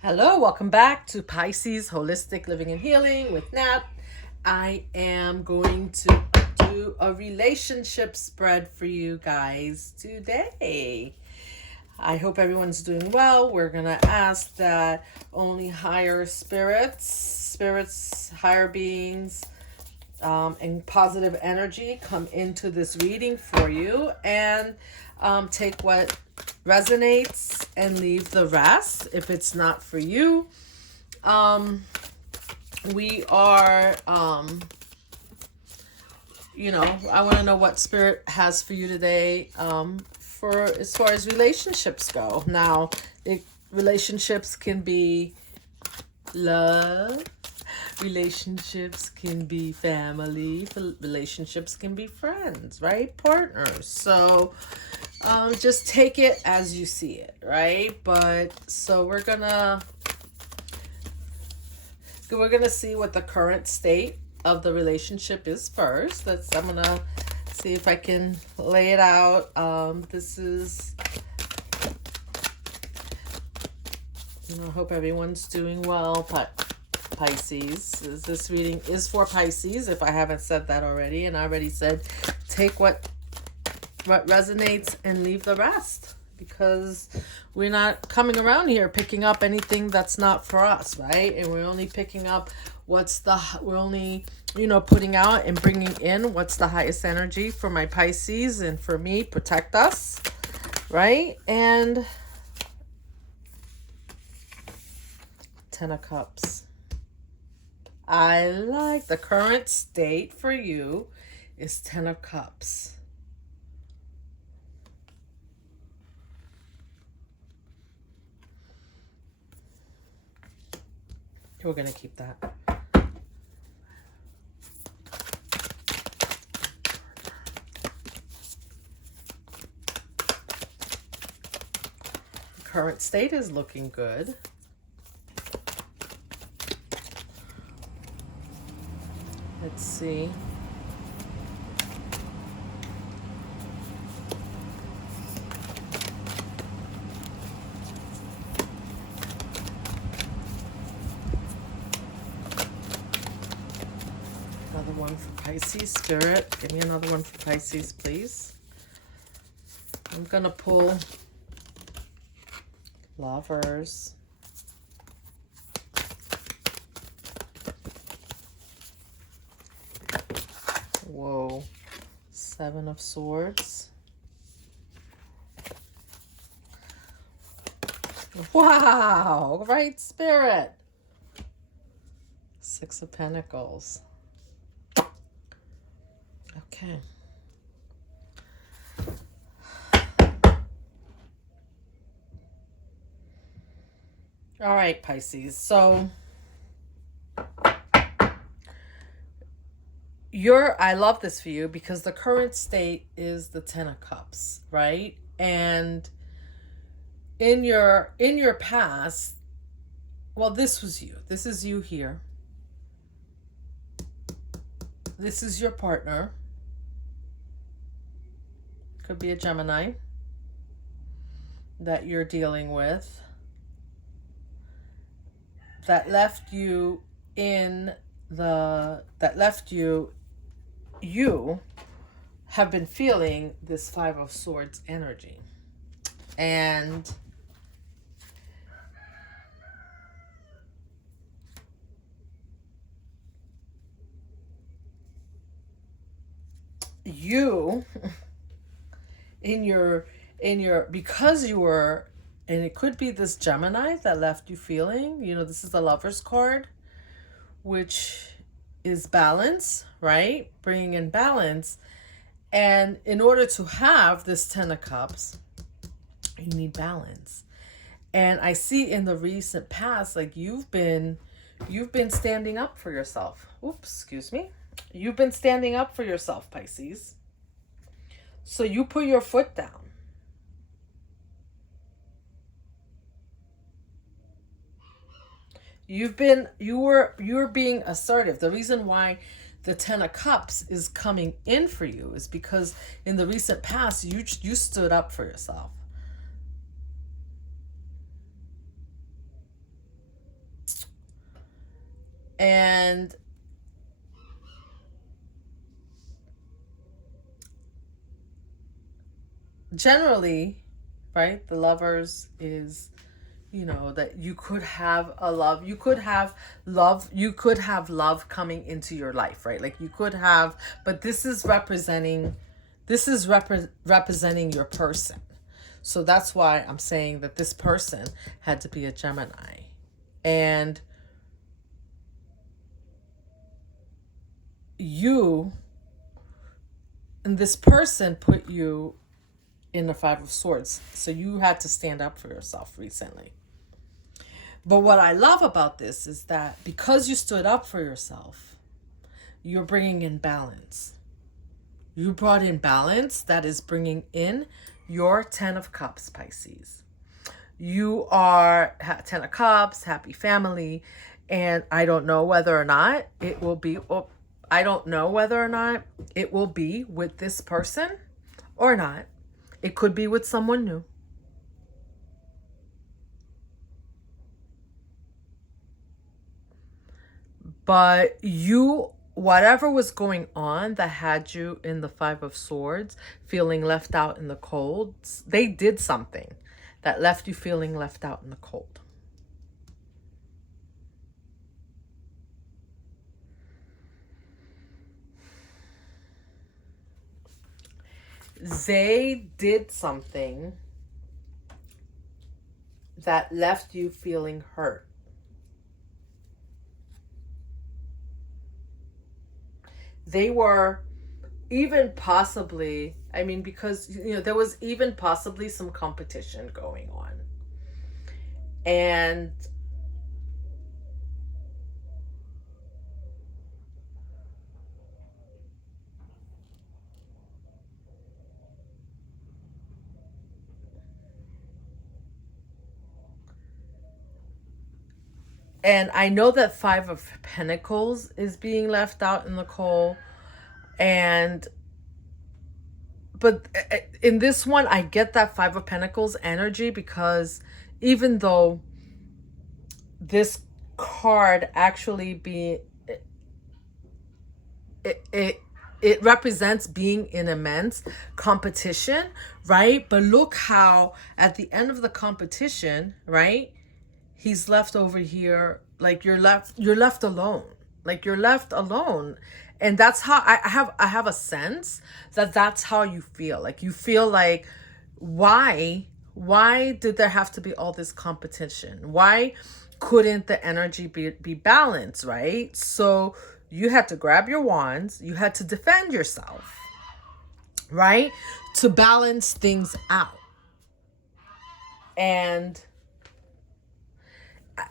Hello, welcome back to Pisces Holistic Living and Healing with Nat. I am going to do a relationship spread for you guys today. I hope everyone's doing well. We're going to ask that only higher spirits, higher beings, and positive energy come into this reading for you and take what resonates and leave the rest if it's not for you. We are I want to know what spirit has for you today, for as far as relationships go. Now, relationships can be love, relationships can be family, relationships can be friends, right? Partners. So just take it as you see it, right? But so we're gonna see what the current state of the relationship is first. I'm gonna see if I can lay it out. This is, I hope everyone's doing well, Pisces. This reading is for Pisces, if I haven't said that already. And I already said take what resonates and leave the rest, because we're not coming around here picking up anything that's not for us, right? And we're only picking up we're only putting out and bringing in what's the highest energy for my Pisces and for me. Protect us, right? And Ten of Cups. I like the current state for you is Ten of Cups. We're going to keep that. The current state is looking good. Let's see. Another one for Pisces. Spirit, give me another one for Pisces, please. I'm going to pull Lovers. Whoa. Seven of Swords. Wow. Right, Spirit. Six of Pentacles. Okay. All right, Pisces. So I love this for you because the current state is the Ten of Cups, right? And in your past, well, this was you. This is you here. This is your partner. Could be a Gemini that you're dealing with, that left you you have been feeling this Five of Swords energy. And you because you were, and it could be this Gemini that left you feeling, this is the Lover's card, which is balance, right? Bringing in balance. And in order to have this Ten of Cups, you need balance. And I see in the recent past, like you've been standing up for yourself. Oops, excuse me. You've been standing up for yourself, Pisces. So you put your foot down. You're being assertive. The reason why the Ten of Cups is coming in for you is because in the recent past, you stood up for yourself. And generally, right, the lovers is, you know, that you could have a love, you could have love, you could have love coming into your life, right? Like you could have, but this is representing, representing your person. So that's why I'm saying that this person had to be a Gemini. And you, and this person put you in the Five of Swords. So you had to stand up for yourself recently. But what I love about this is that because you stood up for yourself, you're bringing in balance. You brought in balance that is bringing in your 10 of Cups, Pisces. You are 10 of Cups, happy family, and I don't know whether or not it will be, I don't know whether or not it will be with this person or not. It could be with someone new. But you, whatever was going on that had you in the Five of Swords, feeling left out in the cold, they did something that left you feeling left out in the cold. They did something that left you feeling hurt. They were even possibly, I mean, because, you know, there was even possibly some competition going on. And I know that Five of Pentacles is being left out in the cold. But in this one, I get that Five of Pentacles energy because even though this card actually it represents being in immense competition, right? But look how at the end of the competition, right? He's left over here, like you're left alone. Like you're left alone. And that's how I have a sense that that's how you feel. Like you feel like, why did there have to be all this competition? Why couldn't the energy be balanced, right? So you had to grab your wands, you had to defend yourself, right? To balance things out. And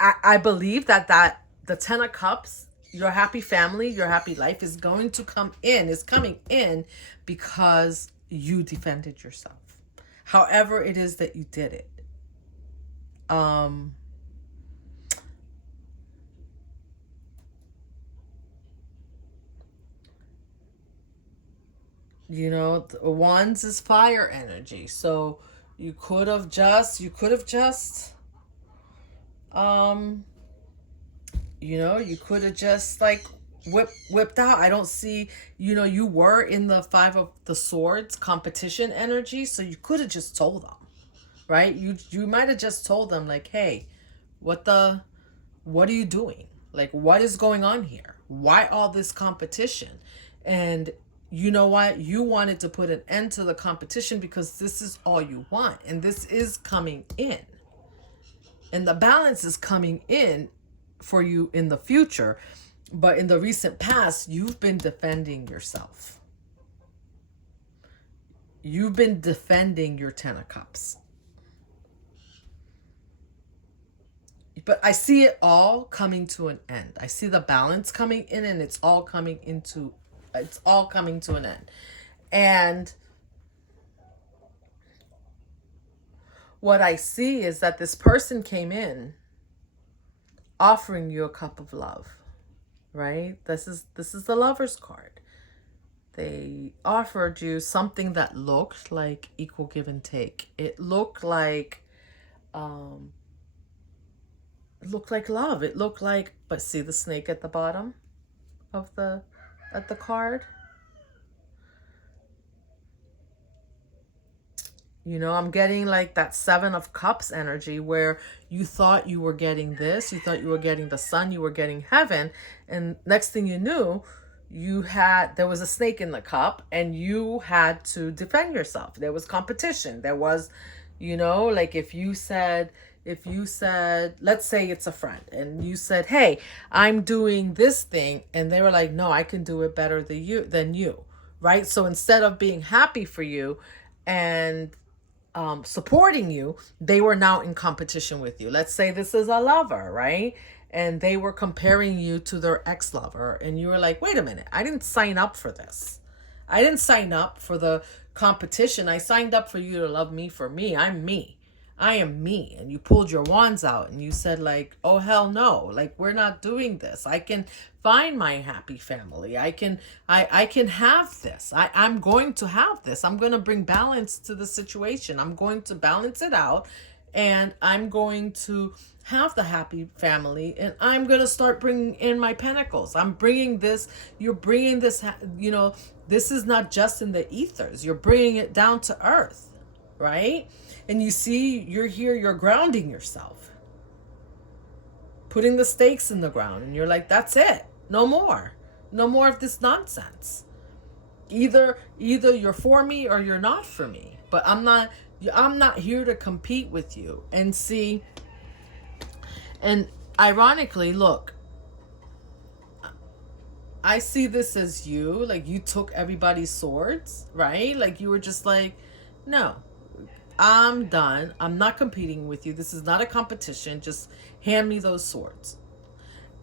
I believe that the 10 of Cups, your happy family, your happy life is going to is coming in because you defended yourself. However it is that you did it. You know, wands is fire energy. So you could have just you know, you could have just like whipped out. I don't see, you know, you were in the Five of the Swords competition energy, so you could have just told them, right? You might have just told them like, hey, what are you doing? Like, what is going on here? Why all this competition? And you know what? You wanted to put an end to the competition because this is all you want, and this is coming in, and the balance is coming in for you in the future. But in the recent past, you've been defending yourself. You've been defending your 10 of Cups. But I see it all coming to an end. I see the balance coming in, and it's all coming to an end. And what I see is that this person came in offering you a cup of love, right? This is the Lover's card. They offered you something that looked like equal give and take. It looked like looked like love. It looked like, but see the snake at the bottom of the card? You know, I'm getting like that Seven of Cups energy where you thought you were getting this, you thought you were getting the sun, you were getting heaven, and next thing you knew, there was a snake in the cup and you had to defend yourself. There was competition. There was, you know, like if you said, let's say it's a friend and you said, hey, I'm doing this thing, and they were like, no, I can do it better than you, right? So instead of being happy for you and supporting you, they were now in competition with you. Let's say this is a lover, right? And they were comparing you to their ex-lover, and you were like, wait a minute, I didn't sign up for this. I didn't sign up for the competition. I signed up for you to love me for me. I'm me. I am me. And you pulled your wands out and you said like, oh, hell no. Like, we're not doing this. I can find my happy family. I can have this. I'm going to have this. I'm going to bring balance to the situation. I'm going to balance it out, and I'm going to have the happy family, and I'm going to start bringing in my pentacles. I'm bringing this. You're bringing this, you know, this is not just in the ethers. You're bringing it down to earth, right? And you see, you're here, you're grounding yourself, putting the stakes in the ground, and you're like, that's it. No more of this nonsense. Either you're for me or you're not for me, but I'm not here to compete with you. And see, and ironically, look, I see this as you, like you took everybody's swords, right? Like you were just like, no, I'm done. I'm not competing with you. This is not a competition. Just hand me those swords.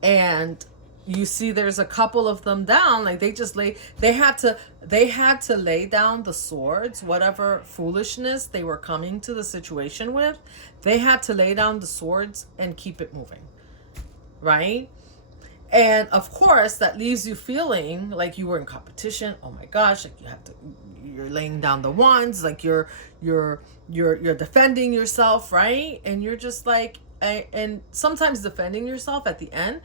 And you see there's a couple of them down, like they had to lay down the swords, whatever foolishness they were coming to the situation with. They had to lay down the swords and keep it moving, right? And of course that leaves you feeling like you were in competition. Oh my gosh, like you're laying down the wands, like you're defending yourself, right? And you're just like, and sometimes defending yourself at the end,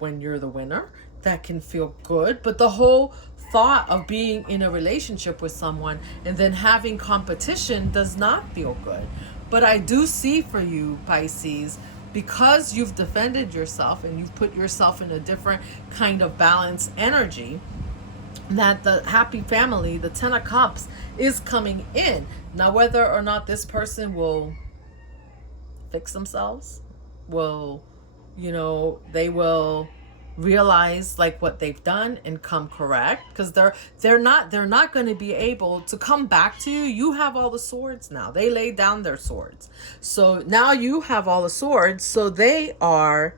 when you're the winner, that can feel good. But the whole thought of being in a relationship with someone and then having competition does not feel good. But I do see for you, Pisces, because you've defended yourself and you've put yourself in a different kind of balanced energy, that the happy family, the Ten of Cups, is coming in. Now, whether or not this person will fix themselves, they will realize like what they've done and come correct, because they're not going to be able to come back to you. You have all the swords now. They laid down their swords, so now you have all the swords. So they are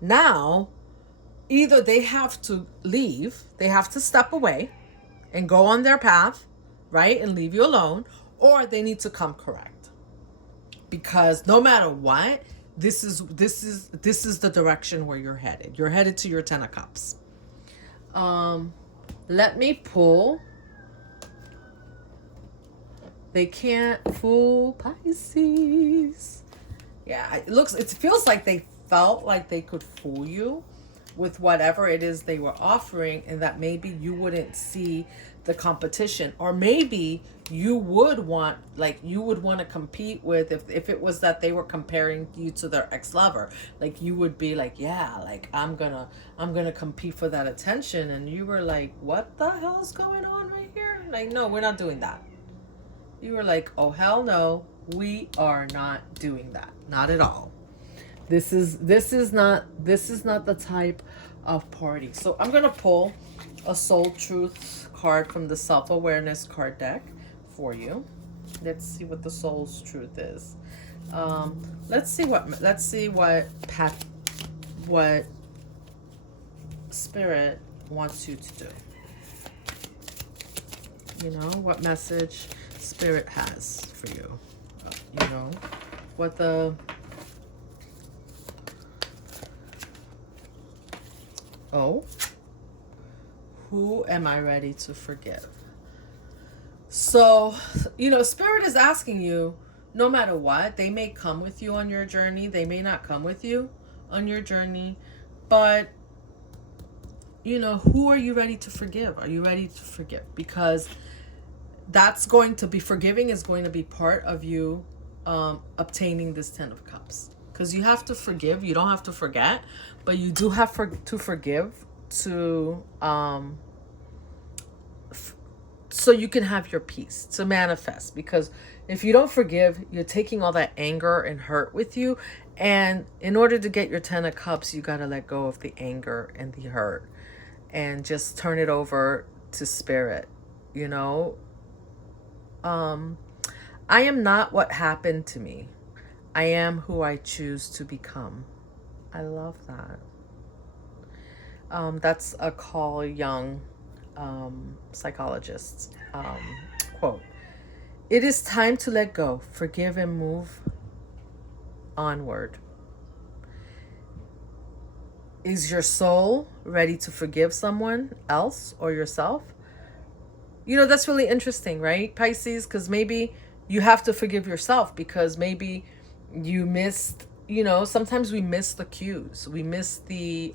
now, either they have to leave, they have to step away and go on their path, right, and leave you alone, or they need to come correct, because no matter what, this is the direction where you're headed. You're headed to your Ten of Cups. Let me pull. They can't fool Pisces. Yeah, it feels like they felt like they could fool you with whatever it is they were offering, and that maybe you wouldn't see the competition, or maybe you would want to compete with, if it was that they were comparing you to their ex-lover, like you would be like, yeah, like I'm gonna compete for that attention, and you were like, what the hell is going on right here? Like, no, we're not doing that. You were like, oh hell no, we are not doing that, not at all. This is not the type of party. So I'm gonna pull a soul truth card from the self-awareness card deck for you. Let's see what the soul's truth is. Let's see what spirit wants you to do. You know, what message spirit has for you. You know, what the who am I ready to forgive? So, you know, spirit is asking you no matter what, they may come with you on your journey. They may not come with you on your journey. But, who are you ready to forgive? Are you ready to forgive? Because that's going to be, forgiving is going to be part of you obtaining this 10 of Cups. Because you have to forgive. You don't have to forget. But you do have to forgive to so you can have your peace, to manifest. Because if you don't forgive, you're taking all that anger and hurt with you. And in order to get your 10 of Cups, you got to let go of the anger and the hurt and just turn it over to spirit. I am not what happened to me. I am who I choose to become. I love that. That's a Carl Jung psychologist quote. It is time to let go, forgive, and move onward. Is your soul ready to forgive someone else or yourself? That's really interesting, right, Pisces? Because maybe you have to forgive yourself because maybe you missed, sometimes we miss the cues. We miss the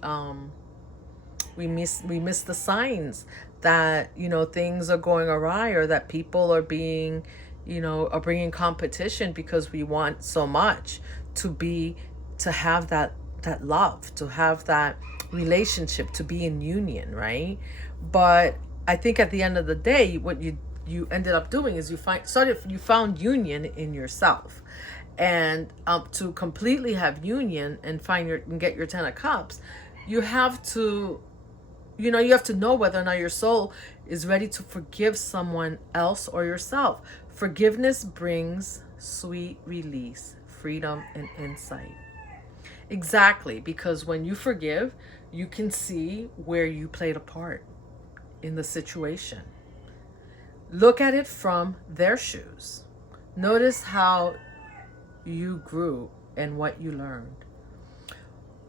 we miss the signs that things are going awry, or that people are being are bringing competition, because we want so much to have that love, to have that relationship, to be in union, right? But I think at the end of the day, what you ended up doing is you found union in yourself. And to completely have union and get your 10 of Cups, you have to you have to know whether or not your soul is ready to forgive someone else or yourself. Forgiveness brings sweet release, freedom, and insight. Exactly, because when you forgive, you can see where you played a part in the situation. Look at it from their shoes. Notice how you grew and what you learned.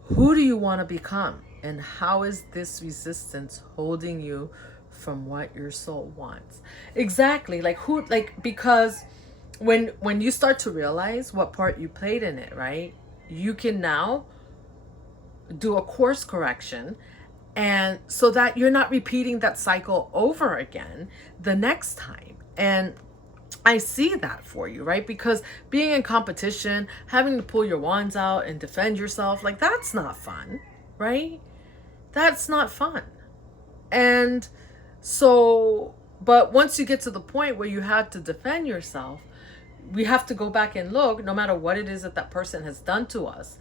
Who do you want to become? And how is this resistance holding you from what your soul wants? Exactly. Because when you start to realize what part you played in it, right? You can now do a course correction, and so that you're not repeating that cycle over again the next time. And I see that for you, right? Because being in competition, having to pull your wands out and defend yourself, that's not fun, right? That's not fun. And so, but once you get to the point where you had to defend yourself, we have to go back and look, no matter what it is that person has done to us.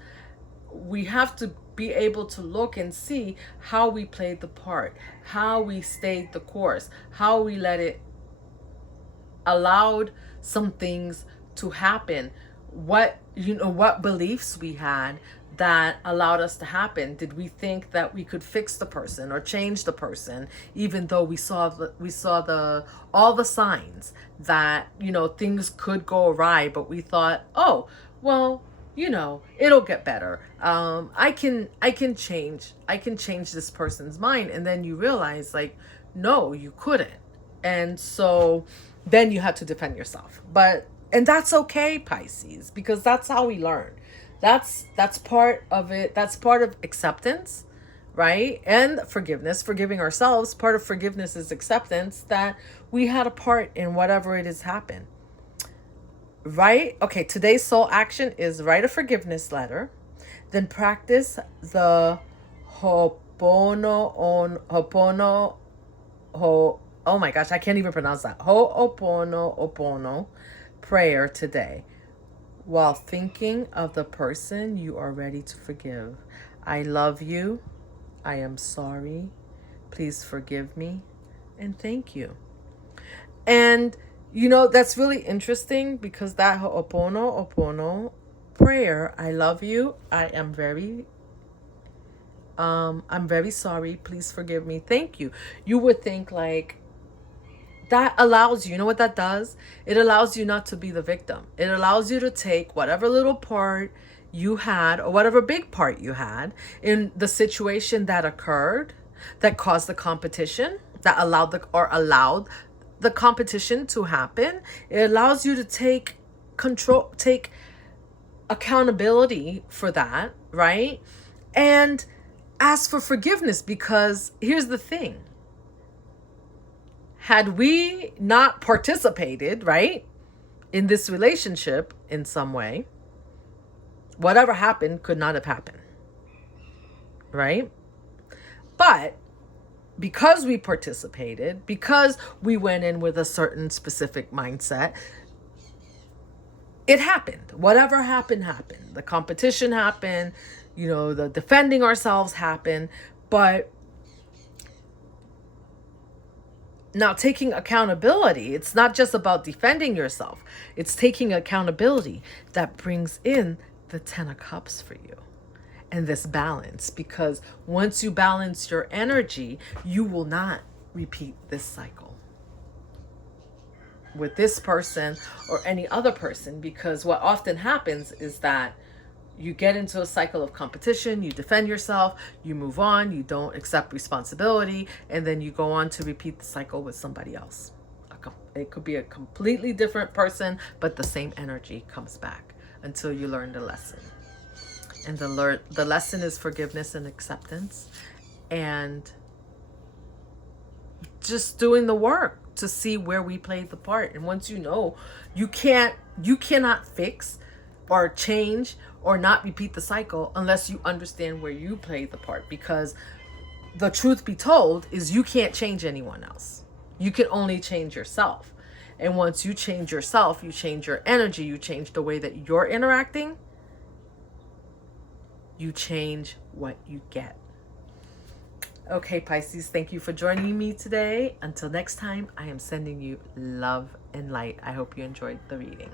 We have to be able to look and see how we played the part, how we stayed the course, how we allowed some things to happen, what beliefs we had that allowed us to happen. Did we think that we could fix the person or change the person, even though we saw all the signs that things could go awry, but we thought, oh well, it'll get better. I can change this person's mind. And then you realize, no, you couldn't. And so then you had to defend yourself. And that's okay, Pisces, because that's how we learn. That's part of it. That's part of acceptance, right? And forgiveness, forgiving ourselves. Part of forgiveness is acceptance that we had a part in whatever it has happened. Right? Okay, today's soul action is write a forgiveness letter, then practice the oh my gosh, I can't even pronounce that. Ho'oponopono prayer today, while thinking of the person you are ready to forgive. I love you. I am sorry. Please forgive me. And thank you. And that's really interesting, because that Ho'oponopono prayer, I love you. I'm very sorry. Please forgive me. Thank you. You would think that allows you know what that does? It allows you not to be the victim. It allows you to take whatever little part you had, or whatever big part you had in the situation that occurred, that caused the competition, that allowed the competition to happen. It allows you to take take accountability for that, right? And ask for forgiveness, because here's the thing. Had we not participated, right, in this relationship in some way, whatever happened could not have happened, right? But because we participated, because we went in with a certain specific mindset, it happened. Whatever happened, happened. The competition happened, the defending ourselves happened. But now taking accountability, it's not just about defending yourself. It's taking accountability that brings in the 10 of Cups for you. And this balance, because once you balance your energy, you will not repeat this cycle with this person or any other person. Because what often happens is that you get into a cycle of competition, you defend yourself, you move on, you don't accept responsibility, and then you go on to repeat the cycle with somebody else. It could be a completely different person, but the same energy comes back until you learn the lesson. And the lesson is forgiveness and acceptance, and just doing the work to see where we played the part. And once you cannot fix or change or not repeat the cycle unless you understand where you played the part. Because the truth be told is you can't change anyone else. You can only change yourself. And once you change yourself, you change your energy, you change the way that you're interacting, you change what you get. Okay, Pisces, thank you for joining me today. Until next time, I am sending you love and light. I hope you enjoyed the reading.